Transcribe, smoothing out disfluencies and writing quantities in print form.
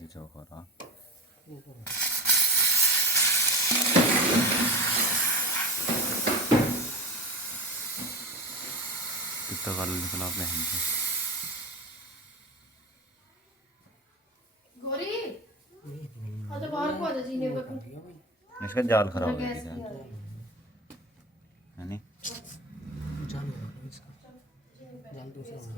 दी चौकोरा कितना कलर निकला बहन के। इसका जाल खराब हो गया है नहीं, जाल दूसरा